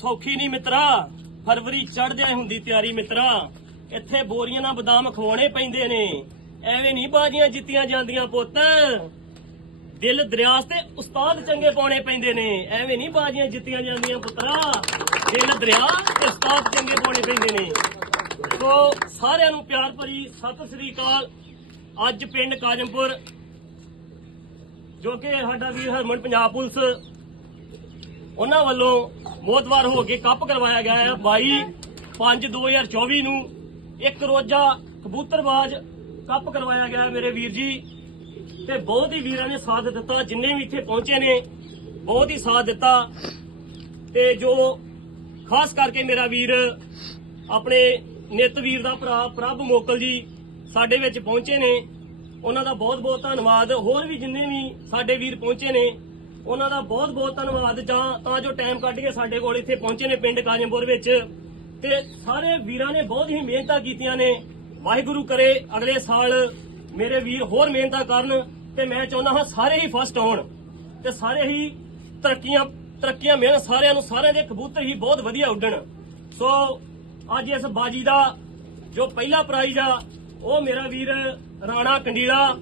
ਸੌਖੀ ਨਹੀਂ ਮਿੱਤਰਾ। ਫਰਵਰੀ ਚੜ੍ਹਦਿਆਂ ਹੁੰਦੀ ਤਿਆਰੀ ਮਿੱਤਰਾ। ਇੱਥੇ ਬੋਰੀਆਂ ਨਾਲ ਬਦਾਮ ਖਵਾਉਣੇ ਪੈਂਦੇ ਨੇ। ਐਵੇਂ ਨਹੀਂ ਬਾਜੀਆਂ ਜਿੱਤੀਆਂ ਜਾਂਦੀਆਂ ਪੁੱਤ। ਦਿਲ ਦਰਿਆਸ ਤੇ ਉਸਤਾਦ ਚੰਗੇ ਪਾਉਣੇ ਪੈਂਦੇ ਨੇ। ਐਵੇਂ ਨਹੀਂ ਬਾਜੀਆਂ ਜਿੱਤੀਆਂ ਜਾਂਦੀਆਂ ਪੁੱਤਰਾ। ਦਿਲ ਦਰਿਆ ਤੇ ਉਸਤਾਦ ਚੰਗੇ ਪਾਉਣੇ ਪੈਂਦੇ ਨੇ। ਸੋ ਸਾਰਿਆਂ ਨੂੰ ਪਿਆਰ ਭਰੀ ਸਤਿ ਸ੍ਰੀ ਅਕਾਲ। ਅੱਜ ਪਿੰਡ ਕਾਜਮਪੁਰ, ਜੋ ਕਿ ਸਾਡਾ ਵੀਰ ਹਰਮਨ ਪੰਜਾਬ ਪੁਲਿਸ, ਉਹਨਾਂ ਵੱਲੋਂ ਮੋਤਵਾਰ ਹੋ ਕੇ ਕੱਪ ਕਰਵਾਇਆ ਗਿਆ ਹੈ। 22 5 2024 ਨੂੰ ਇੱਕ ਰੋਜ਼ਾ ਕਬੂਤਰਬਾਜ਼ ਕੱਪ ਕਰਵਾਇਆ ਗਿਆ ਮੇਰੇ ਵੀਰ ਜੀ। ਤੇ ਬਹੁਤ ਹੀ ਵੀਰਾਂ ਨੇ ਸਾਥ ਦਿੱਤਾ। ਜਿੰਨੇ ਵੀ ਇੱਥੇ ਪਹੁੰਚੇ ਨੇ, ਬਹੁਤ ਹੀ ਸਾਥ ਦਿੱਤਾ। ਤੇ ਜੋ ਖਾਸ ਕਰਕੇ ਮੇਰਾ ਵੀਰ, ਆਪਣੇ ਨਿੱਤ ਵੀਰ ਦਾ ਭਰਾ ਪ੍ਰਭ ਮੋਕਲ ਜੀ ਸਾਡੇ ਵਿੱਚ ਪਹੁੰਚੇ ਨੇ। ਉਹਨਾਂ ਦਾ ਬਹੁਤ ਬਹੁਤ ਧੰਨਵਾਦ। ਹੋਰ ਵੀ ਜਿੰਨੇ ਵੀ ਸਾਡੇ ਵੀਰ ਪਹੁੰਚੇ ਨੇ ਉਹਨਾਂ ਦਾ ਬਹੁਤ ਬਹੁਤ ਧੰਨਵਾਦ ਜਾਂ ਤਾਂ ਜੋ ਟਾਈਮ ਕੱਢ ਕੇ ਸਾਡੇ ਕੋਲ ਇੱਥੇ ਪਹੁੰਚੇ ਨੇ ਪਿੰਡ ਕਾਜਮਪੁਰ ਵਿੱਚ। ਤੇ ਸਾਰੇ ਵੀਰਾਂ ਨੇ ਬਹੁਤ ਹੀ ਮਿਹਨਤਾਂ ਕੀਤੀਆਂ ਨੇ। ਵਾਹਿਗੁਰੂ ਕਰੇ ਅਗਲੇ ਸਾਲ ਮੇਰੇ ਵੀਰ ਹੋਰ ਮਿਹਨਤਾਂ ਕਰਨ ਤੇ ਮੈਂ ਚਾਹੁੰਦਾ ਹਾਂ ਸਾਰੇ ਹੀ ਫਸਟ ਆਉਣ ਤੇ ਸਾਰੇ ਹੀ ਤਰੱਕੀਆਂ ਤਰੱਕੀਆਂ ਮਿਲਣ, ਸਾਰਿਆਂ ਨੂੰ ਸਾਰਿਆਂ ਦੇ ਕਬੂਤਰ ਹੀ ਬਹੁਤ ਵਧੀਆ ਉੱਡਣ। ਸੋ ਅੱਜ ਇਸ ਬਾਜੀ ਦਾ ਜੋ ਪਹਿਲਾ ਪ੍ਰਾਈਜ਼ ਆ, ਉਹ ਮੇਰਾ ਵੀਰ ਰਾਣਾ ਕੰਡੀਲਾ,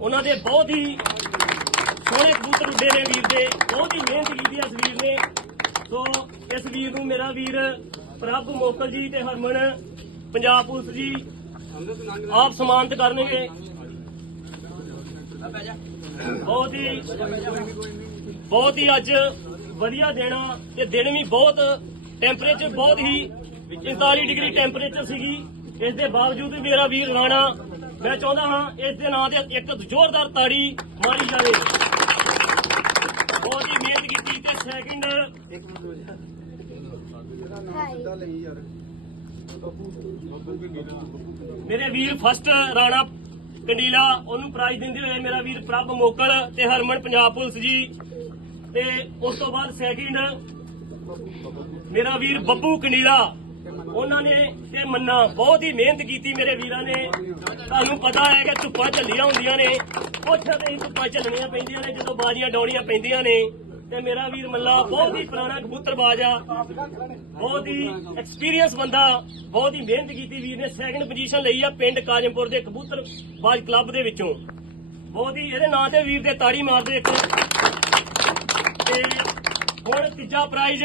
ਉਹਨਾਂ ਦੇ ਬਹੁਤ ਹੀ ਸੋਹਣੇ ਕਬੂਤਰ ਉੱਡੇ ਨੇ ਵੀਰ ਦੇ, ਬਹੁਤ ਹੀ ਮਿਹਨਤ ਕੀਤੀ ਇਸ ਵੀਰ ਨੇ। ਸੋ ਇਸ ਵੀਰ ਨੂੰ ਮੇਰਾ ਵੀਰ ਪ੍ਰਭ ਮੋਕਲ ਜੀ ਤੇ ਹਰਮਨ, ਪੰਜਾਬ ਪੁਲਿਸ ਜੀ, ਆਪ ਸਨਮਾਨਿਤ ਕਰਨਗੇ। ਬਹੁਤ ਹੀ ਬਹੁਤ ਹੀ ਅੱਜ ਵਧੀਆ ਦਿਨ ਆ ਤੇ ਦਿਨ ਵੀ ਬਹੁਤ ਟੈਂਪਰੇਚਰ ਬਹੁਤ ਹੀ 45 ਡਿਗਰੀ ਟੈਂਪਰੇਚਰ ਸੀਗੀ। ਇਸ ਦੇ ਬਾਵਜੂਦ ਵੀ ਮੇਰਾ ਵੀਰ ਰਾਣਾ, ਮੈਂ ਚਾਹੁੰਦਾ ਹਾਂ ਇਸ ਦੇ ਨਾਂ ਤੇ ਇੱਕ ਜ਼ੋਰਦਾਰ ਤਾੜੀ ਮਾਰੀ ਜਾਵੇ ਬਹੁਤ ਹੀ ਮਿਹਨਤ ਕੀਤੀ ਤੇ ਸੈਕਿੰਡ ਮੇਰੇ ਵੀਰ ਫਸਟ ਰਾਣਾ ਕੰਡੀਲਾ, ਉਹਨੂੰ ਪ੍ਰਾਈਜ਼ ਦਿੰਦੇ ਹੋਏ ਮੇਰਾ ਵੀਰ ਪ੍ਰਭ ਮੋਕਲ ਤੇ ਹਰਮਨ ਪੰਜਾਬ ਪੁਲਿਸ ਜੀ। ਤੇ ਉਸ ਤੋਂ ਬਾਅਦ ਸੈਕਿੰਡ ਮੇਰਾ ਵੀਰ ਬੱਬੂ ਕੰਡੀਲਾ। ਉਹਨਾਂ ਨੇ ਤੇ ਮੰਨਾ, ਬਹੁਤ ਹੀ ਮਿਹਨਤ ਕੀਤੀ ਮੇਰੇ ਵੀਰਾਂ ਨੇ। ਤੁਹਾਨੂੰ ਪਤਾ ਹੈ ਕਿ ਧੁੱਪਾਂ ਝੱਲੀਆਂ ਹੁੰਦੀਆਂ ਨੇ। ਕੁਛ ਤੇ ਧੁੱਪਾਂ ਝੱਲਣੀਆਂ ਪੈਂਦੀਆਂ ਨੇ, ਜਦੋਂ ਬਾਜ਼ੀਆਂ ਡਾਉਣੀਆਂ ਪੈਂਦੀਆਂ ਨੇ। ਤੇ ਮੇਰਾ ਵੀਰ ਮੱਲਾ ਬਹੁਤ ਹੀ ਪੁਰਾਣਾ ਕਬੂਤਰਬਾਜ਼ ਆ। ਬਹੁਤ ਹੀ ਐਕਸਪੀਰੀਅੰਸ ਬੰਦਾ, ਬਹੁਤ ਹੀ ਮਿਹਨਤ ਕੀਤੀ ਵੀਰ ਨੇ। ਸੈਕੰਡ ਪੋਜੀਸ਼ਨ ਲਈ ਆ ਪਿੰਡ ਕਾਜਮਪੁਰ ਦੇ ਕਬੂਤਰਬਾਜ਼ ਕਲੱਬ ਦੇ ਵਿੱਚੋਂ। ਬਹੁਤ ਹੀ ਇਹਦੇ ਨਾਂ ਤੇ ਵੀਰ ਦੇ ਤਾੜੀ ਮਾਰਦੇ ਇੱਕ। ਤੇ ਹੁਣ ਤੀਜਾ ਪ੍ਰਾਈਜ਼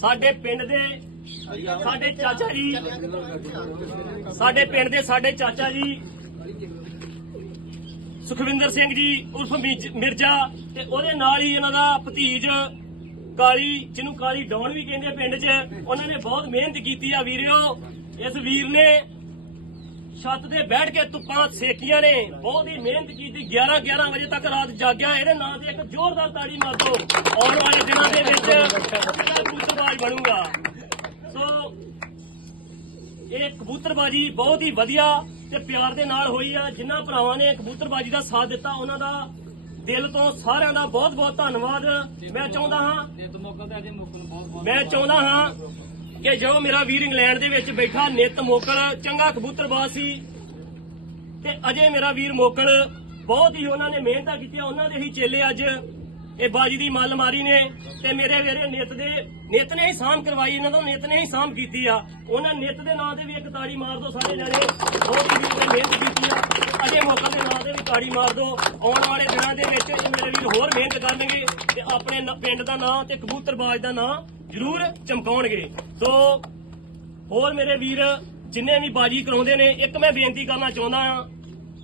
ਸਾਡੇ ਪਿੰਡ ਦੇ, ਸਾਡੇ ਚਾਚਾ ਜੀ, ਸਾਡੇ ਪਿੰਡ ਦੇ ਸਾਡੇ ਚਾਚਾ ਜੀ ਸੁਖਵਿੰਦਰ ਸਿੰਘ ਜੀ, ਉਰਫ ਮਿਜ- ਮਿਰਜ਼ਾ, ਤੇ ਉਹਦੇ ਨਾਲ ਹੀ ਇਹਨਾਂ ਦਾ ਭਤੀਜ ਕਾਲੀ, ਜਿਹਨੂੰ ਕਾਲੀ ਡੌਨ ਵੀ ਕਹਿੰਦੇ ਪਿੰਡ 'ਚ, ਉਹਨਾਂ ਨੇ ਬਹੁਤ ਮਿਹਨਤ ਕੀਤੀ ਆ ਵੀਰਿਓ। ਇਸ ਵੀਰ ਨੇ ਛੱਤ ਤੇ ਬੈਠ ਕੇ ਧੁੱਪਾਂ ਸੇਕੀਆਂ ਨੇ। ਬਹੁਤ ਹੀ ਮਿਹਨਤ ਕੀਤੀ 11 11 ਵਜੇ ਤੱਕ ਰਾਤ ਜਾਗਿਆ। ਇਹਦੇ ਨਾਂ ਤੇ ਇੱਕ ਜ਼ੋਰਦਾਰ ਤਾੜੀ ਮਾਰ। ਦਿਓ ਆਉਣ ਵਾਲੇ ਦਿਨਾਂ ਦੇ ਵਿੱਚ ਇਹਦਾ ਕਬੂਤਰਬਾਜ਼ ਬਣੂਗਾ। ਸੋ, ਇਹ ਕਬੂਤਰਬਾਜੀ ਬਹੁਤ ਹੀ ਵਧੀਆ ਤੇ ਪਿਆਰ ਦੇ ਨਾਲ ਹੋਈ ਆ ਜਿਨ੍ਹਾਂ ਭਰਾਵਾਂ ਨੇ ਕਬੂਤਰਬਾਜੀ ਦਾ ਸਾਥ ਦਿੱਤਾ ਉਹਨਾਂ ਦਾ ਦਿਲ ਤੋਂ ਸਾਰਿਆਂ ਦਾ ਬਹੁਤ ਬਹੁਤ ਧੰਨਵਾਦ। ਮੈਂ ਚਾਹੁੰਦਾ ਹਾਂ ਮੈਂ ਚਾਹੁੰਦਾ ਹਾਂ ਕਿ ਜੋ ਮੇਰਾ ਵੀਰ ਇੰਗਲੈਂਡ ਦੇ ਵਿੱਚ ਬੈਠਾ ਨਿਤ ਮੋਕਲ ਚੰਗਾ ਕਬੂਤਰਬਾਜ਼ ਸੀ ਤੇ ਅਜੇ ਮੇਰਾ ਵੀਰ ਮੋਕਲ ਬਹੁਤ ਹੀ ਉਹਨਾਂ ਨੇ ਮਿਹਨਤਾਂ ਕੀਤੀਆਂ ਉਹਨਾਂ ਦੇ ਹੀ ਚੇਲੇ ਅੱਜ ਇਹ ਬਾਜੀ ਦੀ ਮੱਲ ਮਾਰੀ ਨੇ ਤੇ ਮੇਰੇ ਵੀਰੇ ਨਿਤ ਦੇ, ਨਿਤ ਨੇ ਹੀ ਸਾਂਭ ਕਰਵਾਈ, ਇਹਨਾਂ ਤੋਂ ਨਿਤ ਨੇ ਹੀ ਸਾਂਭ ਕੀਤੀ ਆ। ਉਹਨਾਂ ਨਿਤ ਦੇ ਨਾਂ ਤੇ ਵੀ ਇੱਕ ਤਾੜੀ ਮਾਰ ਦੋ ਸਾਰੇ ਜਣੇ। ਬਹੁਤ ਵੀਰ ਨੇ ਮਿਹਨਤ ਕੀਤੀ ਆ। ਅਜੇ ਮੌਕਾ ਦੇ ਨਾਂ ਤੇ ਵੀ ਤਾੜੀ ਮਾਰ ਦੋ। ਆਉਣ ਵਾਲੇ ਦਿਨਾਂ ਦੇ ਵਿੱਚ ਇਹ ਮੇਰੇ ਵੀਰ ਹੋਰ ਮਿਹਨਤ ਕਰਨਗੇ ਤੇ ਆਪਣੇ ਪਿੰਡ ਦਾ ਨਾਂ ਤੇ ਕਬੂਤਰਬਾਜ਼ ਦਾ ਨਾਂ ਜ਼ਰੂਰ ਚਮਕਾਉਣਗੇ। ਸੋ ਹੋਰ ਮੇਰੇ ਵੀਰ, ਜਿੰਨੇ ਵੀ ਬਾਜੀ ਕਰਾਉਂਦੇ ਨੇ, ਇੱਕ ਮੈਂ ਬੇਨਤੀ ਕਰਨਾ ਚਾਹੁੰਦਾ ਹਾਂ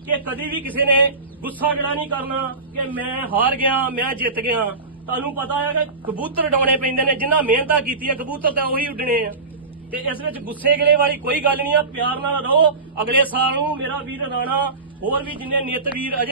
ਕਿ ਕਦੀ ਵੀ ਕਿਸੇ ਨੇ ਗੁੱਸਾ ਜਿਹੜਾ ਨਹੀਂ ਕਰਨਾ ਕਿ ਮੈਂ ਹਾਰ ਗਿਆ, ਮੈਂ ਜਿੱਤ ਗਿਆ। ਤੁਹਾਨੂੰ ਪਤਾ ਹੈ ਕਿ ਕਬੂਤਰ ਡਾਉਣੇ ਪੈਂਦੇ ਨੇ, ਜਿੰਨਾ ਮਿਹਨਤਾਂ ਕੀਤੀ ਹੈ, ਕਬੂਤਰ ਤਾਂ ਉਹੀ ਉੱਡਣੇ ਆ। ਤੇ ਇਸ ਵਿੱਚ ਗੁੱਸੇ ਗਿਲੇ ਵਾਲੀ ਕੋਈ ਗੱਲ ਨਹੀਂ ਆ, ਪਿਆਰ ਨਾਲ ਰਹੋ। ਅਗਲੇ ਸਾਲ ਨੂੰ ਮੇਰਾ ਵੀਰ ਰਾਣਾ, ਹੋਰ ਵੀ ਜਿੰਨੇ ਨਿੱਤ ਵੀਰ ਅਜੇ